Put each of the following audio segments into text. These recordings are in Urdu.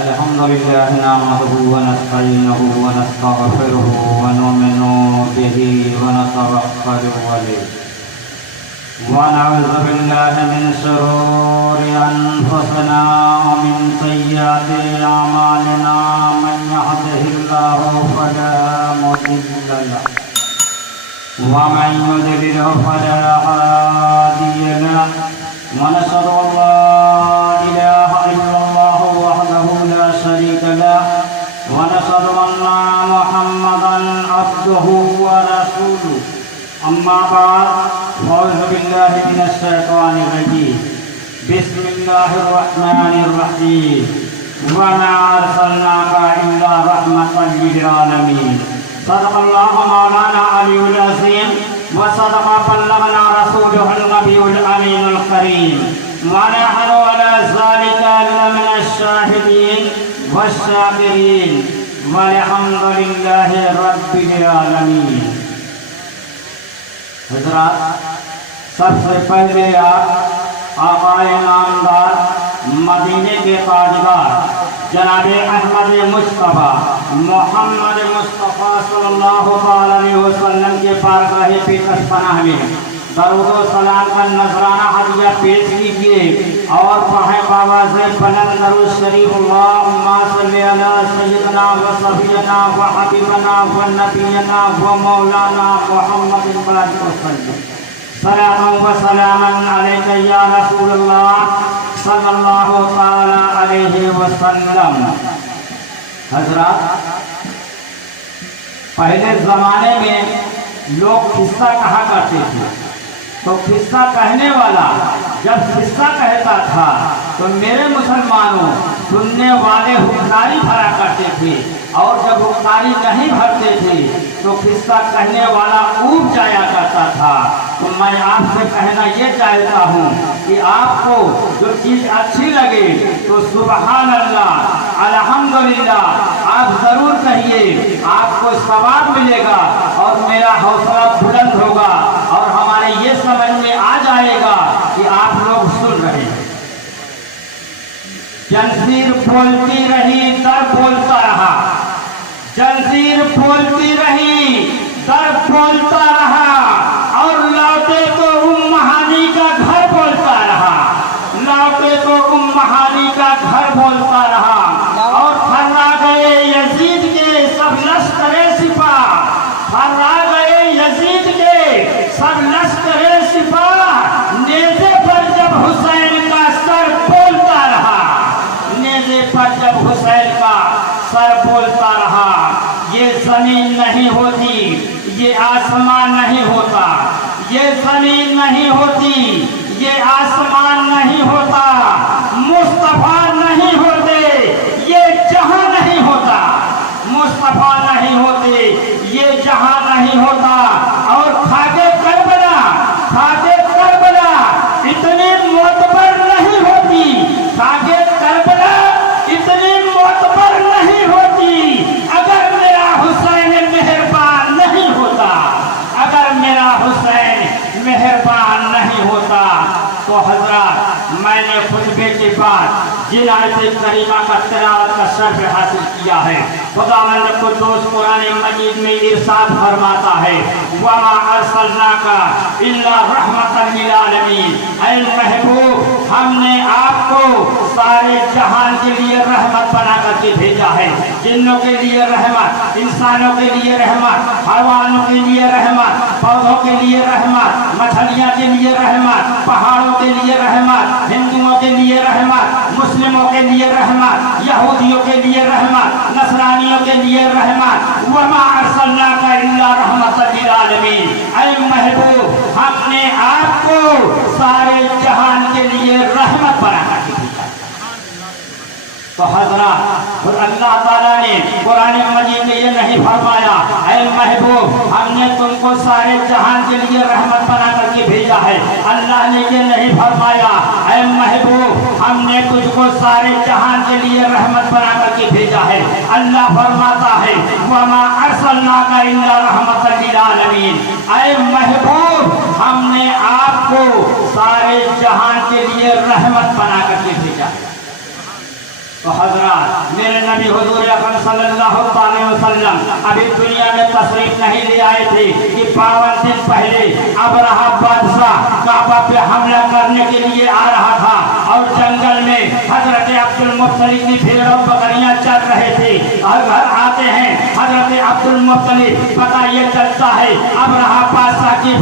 الحمد لله نحمده ونستعينه ونستغفره ونؤمن به ونتوكل عليه ونعوذ بالله من شرور أنفسنا ومن سيئات أعمالنا من يهده الله فلا مضل له ومن يضلل فلا هادي له ونشهد أن لا إله إلا الله وحده لا شريك له ونشهد أن محمدا عبده ورسوله أما بعد أعوذ بالله من الشيطان الرجيم بسم الله الرحمن الرحيم وما أرسلناك إلا رحمة للعالمين صدق الله مولانا علي العظيم وصدق بلغنا رسوله النبي الأمين الكريم ونحن على ذلك لمن الشاهدين والشاكرين والحمد لله رب العالمين. حضرات، سب سے پہلے آپ آقائے نامدار مدینے کے تاجدار جناب احمد مصطفیٰ محمد مصطفیٰ صلی اللہ علیہ وسلم کے بارگاہ پیش پناہ میں درود و سلام کا نذرانہ ہدیہ پیش کیجیے اور پڑھیں باواز بلند درود شریف اللہم صلی علی سیدنا و صفینا و حبیبنا و نبینا و مولانا محمد بارک وسلم سلام و سلام علیک یا رسول اللہ صلی اللہ تعالی علیہ وسلم. حضرات، پہلے زمانے میں لوگ قصہ کہا کرتے تھے تو قصہ کہنے والا جب قصہ کہتا تھا تو میرے مسلمانوں سننے والے حکمرانی بھرا کرتے تھے اور جب حکمرانی نہیں بھرتے تھے تو قصہ کہنے والا اوب جایا کرتا تھا. تو میں آپ سے کہنا یہ چاہتا ہوں کہ آپ کو جو چیز اچھی لگے تو سبحان اللہ الحمدللہ آپ ضرور کہیے، آپ کو ثواب ملے گا اور میرا حوصلہ بلند ہوگا اور ہمارے یہ سمجھ میں آ جائے گا کہ آپ لوگ سن رہے ہیں. جنزیر بولتی رہی در بولتا رہا، جنزیر بولتی رہی در بولتا رہا اور لوٹے تو مہانی کا گھر بولتا رہا، لوٹے تو مہانی کا گھر بولتا رہا اور پھرا گئے یزید کے سب لشکر سپاہ، پھرا گئے یزید کے سب لشکر سپاہ. نیزے پر جب حسین کا سر بولتا رہا، نیزے پر جب حسین کا سر بولتا رہا. یہ زمین نہیں ہوتی، یہ آسمان نہیں ہوتا، یہ زمین نہیں ہوتی، یہ آسمان نہیں ہوتا، مصطفیٰ نہیں ہوتے یہ جہاں نہیں ہوتا، مصطفیٰ نہیں ہوتے یہ جہاں نہیں ہوتا. اور خاکے کربلا، خاکے کربلا اتنی معتبر نہیں ہوتی، خاکے کربلا اتنی معتبر نہیں ہوتی اگر میرا حسین مہربان نہیں ہوتا، اگر میرا حسین مہربان نہیں ہوتا. تو حضرات، میں نے خطبے کے بعد جن آیت کریمہ کا تلاوت کا شرف حاصل کیا ہے، خداوند قدوس قرآن مجید میں ارشاد فرماتا ہے وَمَا أَرْسَلْنَاكَ إِلَّا رَحْمَةً لِلْعَالَمِينَ. اے محبوب، ہم نے آپ کو سارے جہان کے لیے رحمت بنا کر کے بھیجا ہے. جنوں کے لیے رحمت، انسانوں کے لیے رحمت، حیوانوں کے لیے رحمت، پودوں کے لیے رحمت، مچھلیاں کے لیے رحمت، پہاڑوں کے لیے رحمت، ہندوؤں کے لیے رحمت، مسلموں کے لیے رحمت، یہودیوں کے لیے رحمت، نصرانیوں کے لیے رحمت. وَمَا أَرْسَلْنَاكَ إِلَّا رَحْمَةً لِلْعَالَمِينَ. اے محبوب، ہم نے آپ کو سارے جہان کے لیے رحمت بنا کر کے بھیجا. تو حضرات، اللہ تعالیٰ نے قرآن مجید میں یہ نہیں فرمایا اے محبوب ہم نے تم کو سارے جہان کے لیے رحمت بنا کر کے بھیجا ہے. اللہ نے یہ نہیں فرمایا اے محبوب ہم نے تجھ کو سارے جہان کے لیے رحمت بنا کر کے بھیجا ہے. اللہ فرماتا ہے وَمَا أَرْسَلْنَاكَ إِلَّا رَحْمَةً لِلْعَالَمِينَ. اے محبوب ہم نے آپ کو سارے جہان کے لیے رحمت بنا کر کے بھیجا. تو حضرات میرے نبی حضور اکرم صلی اللہ علیہ وسلم ابھی دنیا میں تشریف نہیں لے آئے تھے کہ 52 دن پہلے ابرہہ بادشاہ کعبہ پہ حملہ کرنے کے لیے آ رہا تھا اور جنگل میں حضرت عبد المطلب کی بھیڑ اور بکریاں چل رہے تھے اور گھر آتے ہیں حضرت عبد المطلب پتہ یہ چلتا ہے ابرہہ بادشاہ کی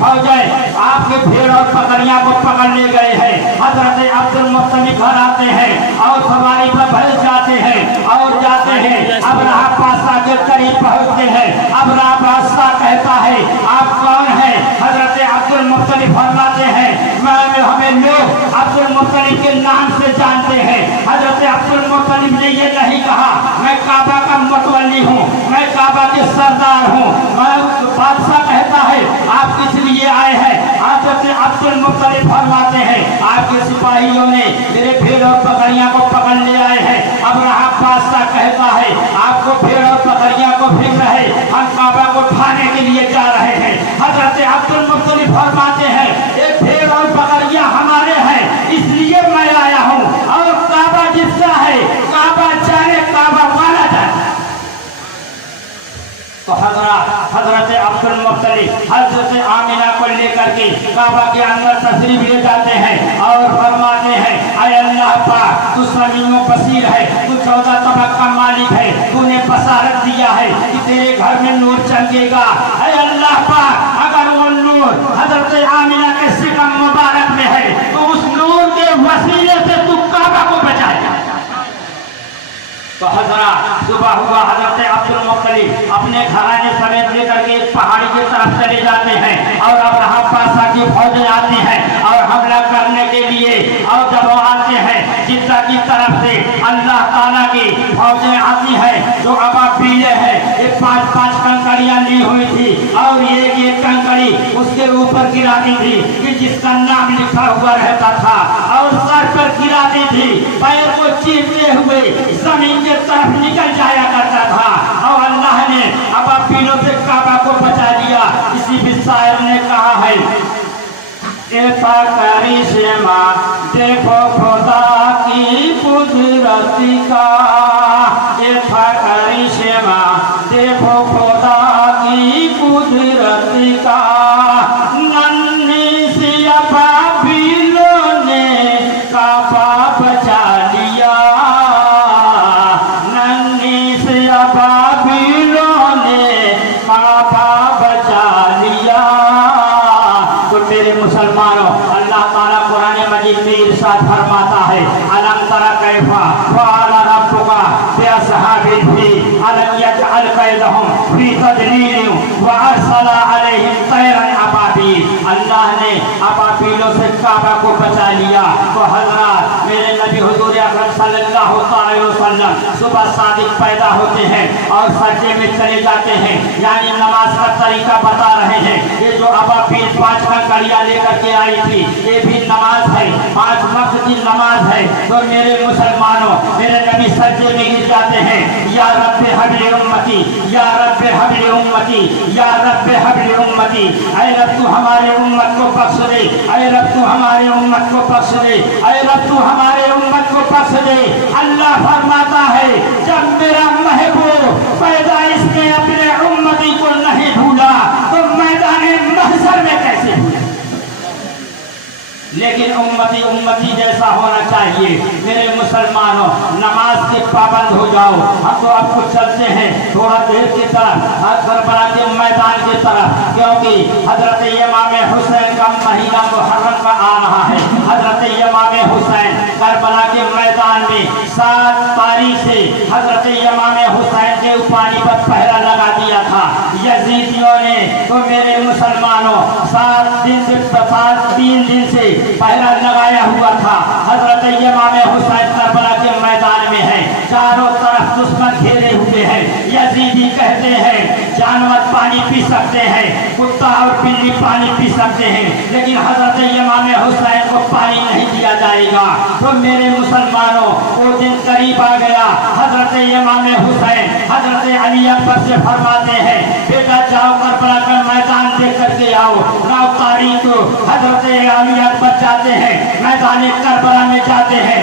فوجیں آپ کے بھیڑ اور بکریاں کو پکڑنے گئے ہیں حضرت عبد المطلب گھر آتے ہیں اور سواری پر بیٹھ جاتے ہیں ابرہہ بادشاہ کے قریب پہنچتے ہیں ابرہہ بادشاہ کہتا ہے آپ کون ہیں حضرت عبد المطلب فرماتے ہیں ہمیں لوگ عبد المطلب کے نام سے جانتے ہیں حضرت عبد المطلب نے یہ نہیں کہا میں کعبہ کا متولی ہوں میں کعبہ کے سردار ہوں بادشاہ کہتا ہے آپ کس لیے آئے ہیں حضرت عبد المطلب فرماتے ہیں آپ کے سپاہیوں نے میرے بھیڑ اور بکریاں کو پکڑ لے آئے ہیں ابرہہ بادشاہ کہتا ہے آپ کو بھیڑ اور بکریاں کو فکر ہے ہم کعبہ کو اٹھانے کے لیے جا رہے ہیں حضرت عبد المطلب فرماتے ہیں ایک بھیڑ اور بکریاں ہمارے ہیں اس لیے میں آیا ہوں اور کعبہ جس کا ہے کعبہ جانے کعبہ مانا جائے تو حضرت عبد المطلب حضرت آمنہ کو لے کر کے کعبہ کے اندر تشریف لے جاتے ہیں اور فرماتے ہیں اے اللہ پاک تو سمیع و بصیر ہے تو 14 طبق کا مالک ہے تو نے بصارت دیا ہے کہ تیرے گھر میں نور چمکے گا اے اللہ پاک اگر وہ نور حضرت آمنہ کے سکم مبارک میں ہے تو اس نور کے وسیلے سے تو کعبہ کو بچائے گا تو حضرات صبح ہوا حضرت عبد المطلب اپنے گھرانے سمیت لے کر کے ایک پہاڑی کی طرف چلے جاتے ہیں اور ابرہہ بادشاہ کی فوجیں آتی ہیں اور حملہ کرنے کے لیے اور جب وہ آتے ہیں جدہ کی طرف سے اللہ تعالیٰ کی فوجیں آتی ہیں جو ابابیلیں ہیں یہ 5 کنکریاں لی ہوئی تھی اور ایک کنکری اس کے اوپر گراتی تھی کہ جس کا نام لکھا ہوا رہتا تھا اور سر پر گراتی تھی پیر کو چیرتے ہوئے زمین کی طرف نکل جایا کرتا تھا اور اللہ نے ابابیلوں سے کعبہ کو بچا لیا اسی بھی شاعر نے کہا ہے ایسا کرشمہ دیکھو خدا کی قدرت کا ایسا کرشمہ دیکھو خدا کی قدرت کا ننھی سی ابابیلوں نے کعبہ بچا لیا ننھی سی ابابیلوں نے کعبہ بچا لیا تو میرے مسلمانوں اللہ تعالیٰ قرآن مجید میں ارشاد فرماتا ہے الم تر کیف فعل ربک باصحاب الفیل الم یجعل کیدہم فی تضلیل وارسل علیہم طیرا ابابیل اللہ نے ابابیلوں سے کعبہ کو بچا لیا تو حضرات میرے نبی حضور اکرم صلی اللہ علیہ وسلم صبح صادق پیدا ہوتے ہیں اور سجدے میں چلے جاتے ہیں یعنی نماز کا طریقہ بتا رہے ہیں یہ جو ابابیل 5 کنکریاں لے کر کے آئی تھی یہ بھی نماز ہے 5 وقت کی نماز ہے تو میرے مسلمانوں میرے نبی سجدے میں گر جاتے ہیں یا رب حبل امتی یا رب حبل امتی یا رب حبل امتی اے رب تو ہمارے امت کو بخش دے اے رب تو ہمارے امت کو بخش دے اے رب تو ہمارے امت کو بخش دے اللہ فرماتا ہے جب میرا محبوب پیدائش میں اپنے امتی کو نہیں بھولا تو میدان محشر میں کیسے بھولا لیکن امتی جیسا ہونا چاہیے میرے مسلمانوں نماز کے پابند ہو جاؤ ہم تو اب کچھ چلتے ہیں تھوڑا دیر کی طرف کربلا کے میدان کی طرف کیونکہ حضرت امام حسین کا مہینہ محرم کا آ رہا ہے حضرت امام حسین کربلا کے میدان میں 7 تاریخ سے حضرت امام حسین کے پانی پر پہرا لگا دیا تھا یزیدیوں نے تو میرے مسلمانوں 3 دن سے پہرا لگایا ہوا تھا حضرت امام حسین کربلا کے میدان میں ہے چاروں طرف دشمن گھیرے ہوئے ہیں یزیدی کہتے ہیں جانور پانی پی سکتے ہیں کتا اور بلی پانی پی سکتے ہیں لیکن حضرت امام حسین کو پانی نہیں دیا جائے گا تو میرے مسلمانوں وہ دن قریب آ گیا حضرت امام حسین حضرت علی اکبر سے فرماتے ہیں بیٹا جاؤ کربلا کا میدان دیکھ کر کے آؤ 9 تاریخ کو حضرت علی اکبر جاتے ہیں میدان کربلا میں جاتے ہیں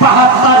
72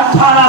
18